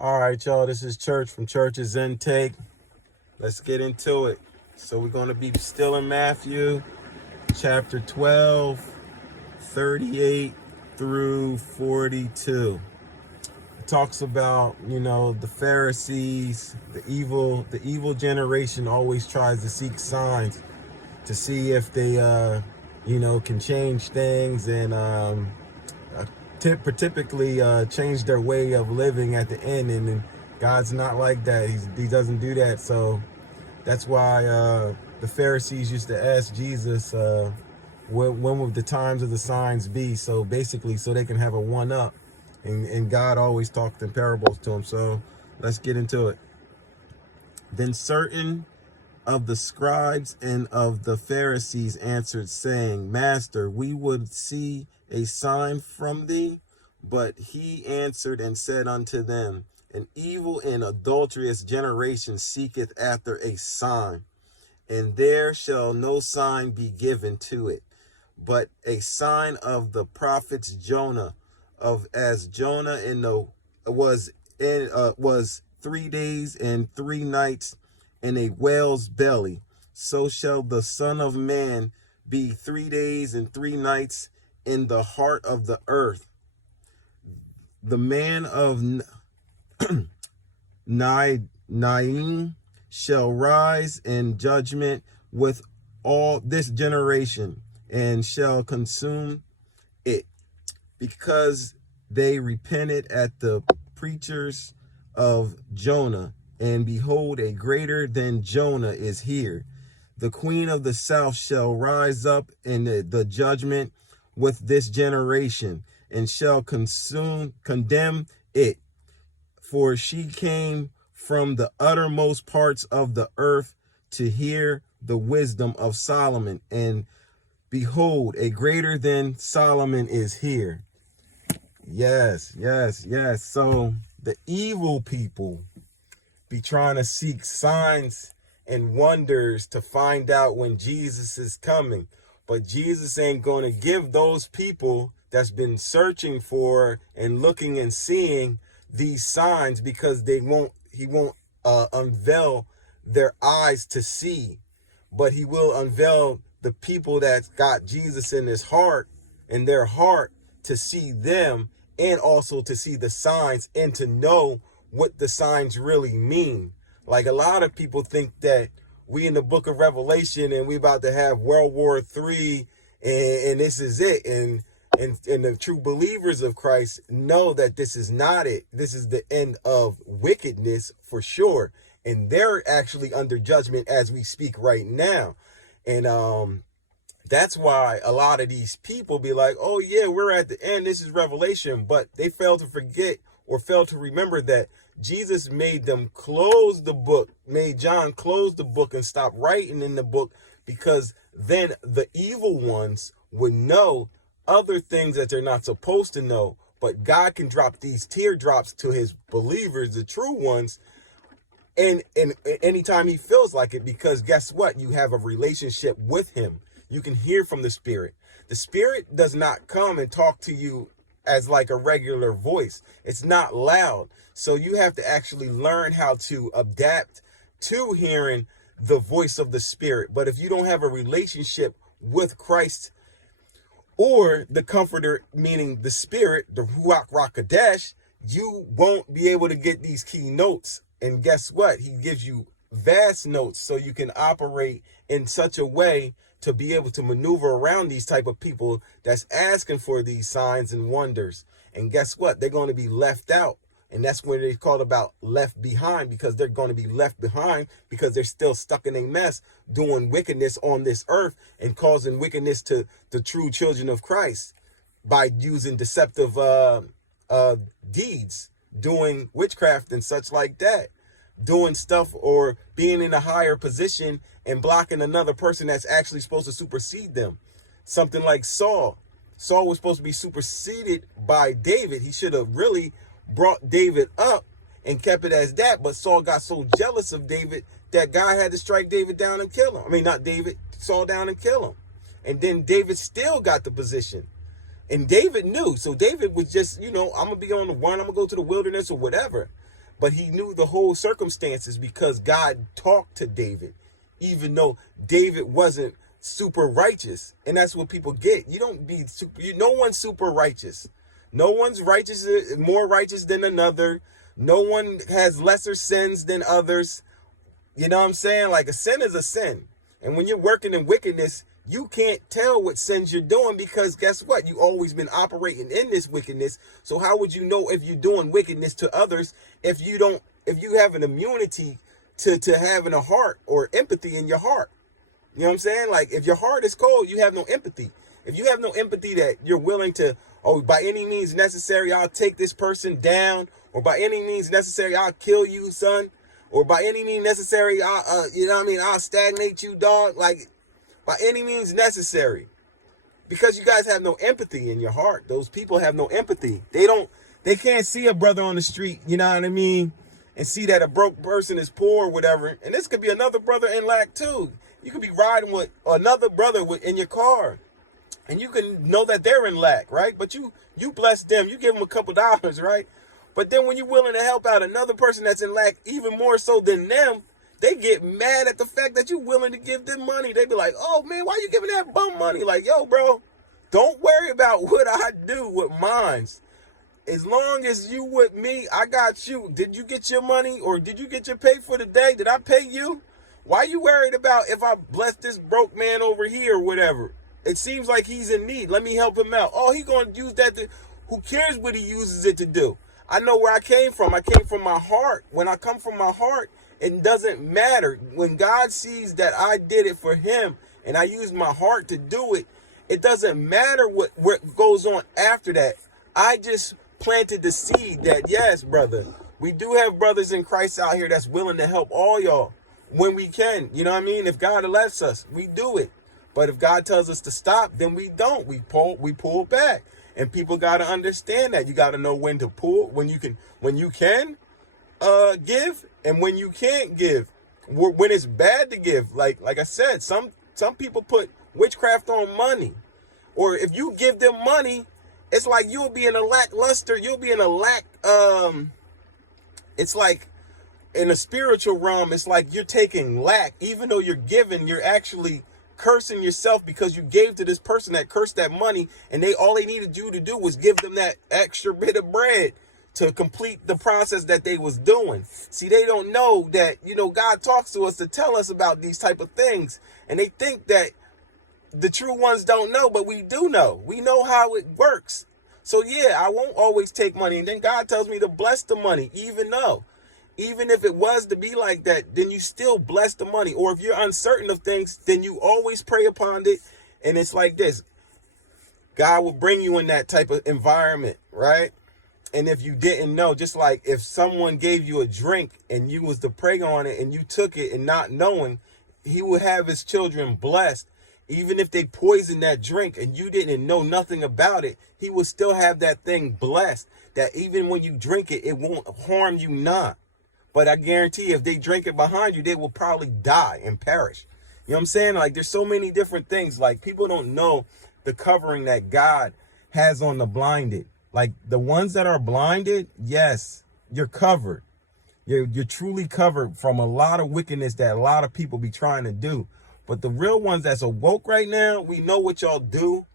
All right, y'all, this is Church from Church's Intake. Let's get into it. So we're going to be still in Matthew chapter 12, 38 through 42. It talks about, the Pharisees, the evil generation always tries to seek signs to see if they, can change things and typically change their way of living at the end, and God's not like that. He doesn't do that. So that's why the Pharisees used to ask Jesus, when would the times of the signs be? So basically, so they can have a one-up, and God always talked in parables to them. So let's get into it. Then certain of the scribes and of the Pharisees answered, saying, Master, we would see a sign from thee. But he answered and said unto them, An evil and adulterous generation seeketh after a sign, and there shall no sign be given to it, but a sign of the prophets Jonah, of as Jonah was 3 days and 3 nights in a whale's belly, so shall the Son of Man be 3 days and 3 nights in the heart of the earth. The man of Nain shall rise in judgment with all this generation, and shall consume it, because they repented at the preachers of Jonah. And behold, a greater than Jonah is here. The queen of the south shall rise up in the judgment with this generation, and shall condemn it. For she came from the uttermost parts of the earth to hear the wisdom of Solomon. And behold, a greater than Solomon is here. Yes. So the evil people be trying to seek signs and wonders to find out when Jesus is coming. But Jesus ain't going to give those people that's been searching for and looking and seeing these signs, because he won't unveil their eyes to see, but he will unveil the people that's got Jesus in their heart, to see them, and also to see the signs and to know what the signs really mean. Like, a lot of people think that we in the book of Revelation and we about to have World War III and this is it. And the true believers of Christ know that this is not it. This is the end of wickedness for sure. And they're actually under judgment as we speak right now. And that's why a lot of these people be like, oh yeah, we're at the end. This is Revelation. But they fail to forget or fail to remember that Jesus made them close the book, made John close the book and stop writing in the book, because then the evil ones would know other things that they're not supposed to know. But God can drop these teardrops to his believers, the true ones, and anytime he feels like it, because guess what? You have a relationship with him. You can hear from the Spirit. The Spirit does not come and talk to you as like a regular voice. It's not loud. So you have to actually learn how to adapt to hearing the voice of the Spirit. But if you don't have a relationship with Christ or the Comforter, meaning the Spirit, the Ruach HaKodesh, you won't be able to get these key notes. And guess what? He gives you vast notes so you can operate in such a way to be able to maneuver around these type of people that's asking for these signs and wonders. And guess what? They're going to be left out. And that's when they call about left behind, because they're going to be left behind because they're still stuck in a mess doing wickedness on this earth and causing wickedness to the true children of Christ by using deceptive deeds, doing witchcraft and such like that, doing stuff or being in a higher position and blocking another person that's actually supposed to supersede them. Something like Saul. Saul was supposed to be superseded by David. He should have really brought David up and kept it as that. But Saul got so jealous of David that God had to strike David down and kill him. I mean, not David, Saul down and kill him. And then David still got the position. And David knew. So David was just, I'm going to be on the run. I'm going to go to the wilderness or whatever. but he knew the whole circumstances because God talked to David, even though David wasn't super righteous. And that's what people get. You don't be super, no one's super righteous. No one's righteous, more righteous than another. No one has lesser sins than others. You know what I'm saying? Like, a sin is a sin. And when you're working in wickedness, you can't tell what sins you're doing because guess what? You always been operating in this wickedness. So how would you know if you're doing wickedness to others if you have an immunity to having a heart or empathy in your heart? You know what I'm saying? Like, if your heart is cold, you have no empathy. If you have no empathy that you're willing to, oh, by any means necessary, I'll take this person down, or by any means necessary, I'll kill you, son, or by any means necessary, you know what I mean, I'll stagnate you, dog. Like, by any means necessary, because you guys have no empathy in your heart. Those people have no empathy. They can't see a brother on the street, you know what I mean, and see that a broke person is poor or whatever. And this could be another brother in lack too. You could be riding with another brother in your car, and you can know that they're in lack, right? But you bless them, you give them a couple dollars, right? But then when you're willing to help out another person that's in lack even more so than them, they get mad at the fact that you're willing to give them money. They be like, oh man, why you giving that bum money? Like, yo, bro, don't worry about what I do with mines. As long as you with me, I got you. Did you get your money, or did you get your pay for the day? Did I pay you? Why you worried about if I bless this broke man over here or whatever? It seems like he's in need. Let me help him out. Oh, he going to use that to, who cares what he uses it to do? I know where I came from. I came from my heart. When I come from my heart, it doesn't matter. When God sees that I did it for him and I used my heart to do it, it doesn't matter what goes on after that. I just planted the seed that, yes, brother, we do have brothers in Christ out here that's willing to help all y'all when we can. You know what I mean? If God lets us, we do it. But if God tells us to stop, then we don't. We pull back. And people got to understand that. You got to know when to pull, when you can give, and when you can't give. When it's bad to give. Like I said, some people put witchcraft on money. Or if you give them money, it's like you'll be in a lackluster, it's like in a spiritual realm, it's like you're taking lack. Even though you're giving, you're actually cursing yourself because you gave to this person that cursed that money, and all they needed you to do was give them that extra bit of bread to complete the process that they was doing. See, they don't know that, God talks to us to tell us about these type of things, and they think that the true ones don't know, but we do know. We know how it works. So yeah, I won't always take money, and then God tells me to bless the money, even if it was to be like that, then you still bless the money. Or if you're uncertain of things, then you always pray upon it. And it's like this. God will bring you in that type of environment, right? And if you didn't know, just like if someone gave you a drink and you was to pray on it and you took it and not knowing, he will have his children blessed. Even if they poisoned that drink and you didn't know nothing about it, he will still have that thing blessed. That even when you drink it, it won't harm you not. But I guarantee if they drink it behind you, they will probably die and perish. You know what I'm saying? Like, there's so many different things. Like, people don't know the covering that God has on the blinded. Like, the ones that are blinded, yes, you're covered. You're truly covered from a lot of wickedness that a lot of people be trying to do. But the real ones that's awoke right now, we know what y'all do.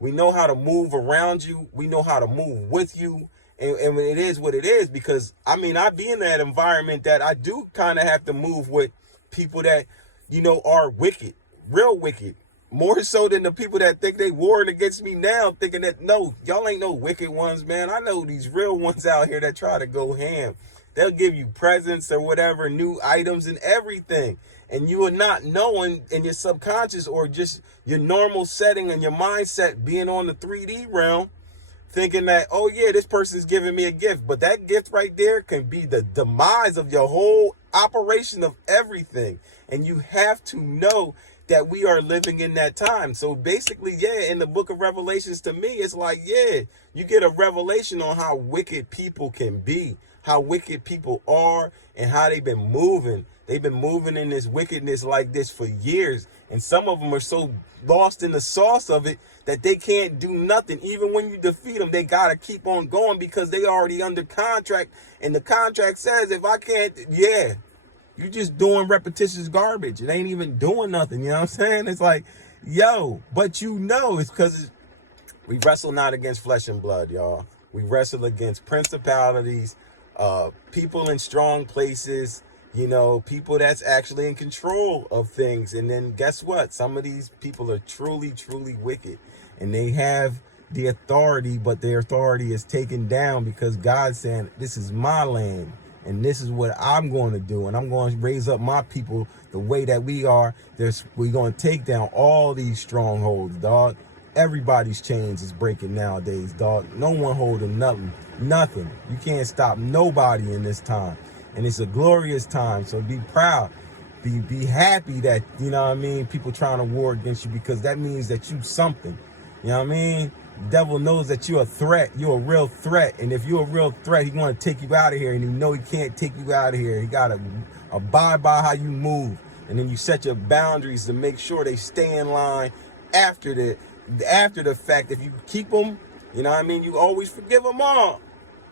We know how to move around you. We know how to move with you. And it is what it is, because, I mean, I be in that environment that I do kind of have to move with people that, are wicked, real wicked, more so than the people that think they warring against me now, thinking that, no, y'all ain't no wicked ones, man. I know these real ones out here that try to go ham. They'll give you presents or whatever, new items and everything. And you are not knowing in your subconscious or just your normal setting and your mindset being on the 3D realm, thinking that, oh yeah, this person's giving me a gift. But that gift right there can be the demise of your whole operation of everything. And you have to know that we are living in that time. So basically, yeah, in the book of Revelations, to me, it's like, yeah, you get a revelation on how wicked people can be, how wicked people are and how they've been moving. They've been moving in this wickedness like this for years. And some of them are so lost in the sauce of it that they can't do nothing. Even when you defeat them, they got to keep on going because they already under contract. And the contract says, if I can't, yeah, you just doing repetitious garbage. It ain't even doing nothing. You know what I'm saying? It's like, yo, but you know, it's because we wrestle not against flesh and blood, y'all. We wrestle against principalities, people in strong places, you know, people that's actually in control of things. And then guess what? Some of these people are truly, truly wicked. And they have the authority, but their authority is taken down because God's saying, this is my land. And this is what I'm going to do. And I'm going to raise up my people the way that we are. We're going to take down all these strongholds, dog. Everybody's chains is breaking nowadays, dog. No one holding nothing. You can't stop nobody in this time. And it's a glorious time. So be proud. Be happy that, you know what I mean, people trying to war against you, because that means that you something. You know what I mean? The devil knows that you're a threat. You're a real threat. And if you're a real threat, he want to take you out of here. And he know he can't take you out of here. He got to abide by how you move. And then you set your boundaries to make sure they stay in line after the fact. If you keep them, you know what I mean, you always forgive them all.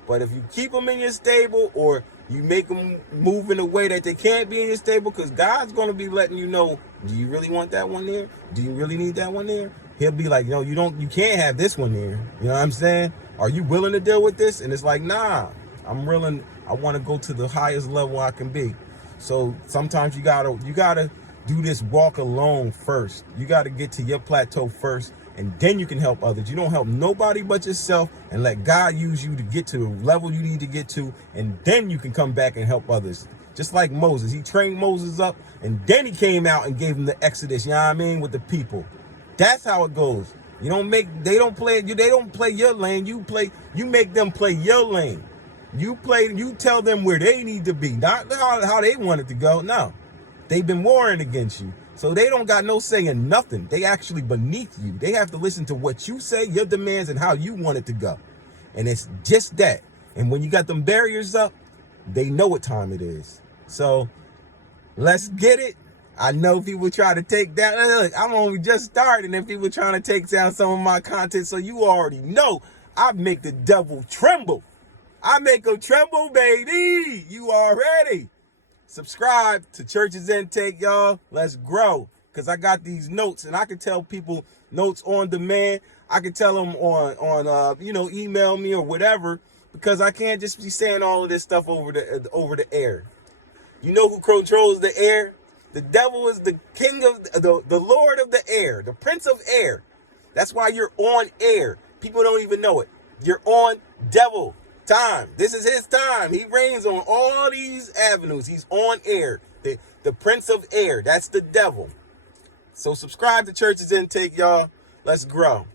But if you keep them in your stable, or you make them move in a way that they can't be in your stable, because God's going to be letting you know, do you really want that one there? Do you really need that one there? He'll be like, no, you can't have this one there. You know what I'm saying? Are you willing to deal with this? And it's like, nah, I'm willing. I want to go to the highest level I can be. So sometimes you gotta do this walk alone first. You got to get to your plateau first, and then you can help others. You don't help nobody but yourself, and let God use you to get to the level you need to get to, and then you can come back and help others. Just like Moses, he trained Moses up, and then he came out and gave him the Exodus, you know what I mean, with the people. That's how it goes. They don't play your lane. You make them play your lane. You tell them where they need to be, not how they want it to go. No. They've been warring against you. So they don't got no say in nothing. They actually beneath you. They have to listen to what you say, your demands, and how you want it to go. And it's just that. And when you got them barriers up, they know what time it is. So let's get it. I know people try to take down. Look, I'm only just starting, and people trying to take down some of my content. So you already know I make the devil tremble. I make him tremble, baby. You already. Subscribe to Church's Intake, y'all. Let's grow. Because I got these notes, and I can tell people notes on demand. I can tell them on email me or whatever, because I can't just be saying all of this stuff over the air. You know who controls the air? The devil is the king of the Lord of the air, the Prince of Air. That's why you're on air. People don't even know it. You're on devil time. This is his time. He reigns on all these avenues. He's on air. The Prince of Air. That's the devil. So subscribe to Church's Intake, y'all. Let's grow.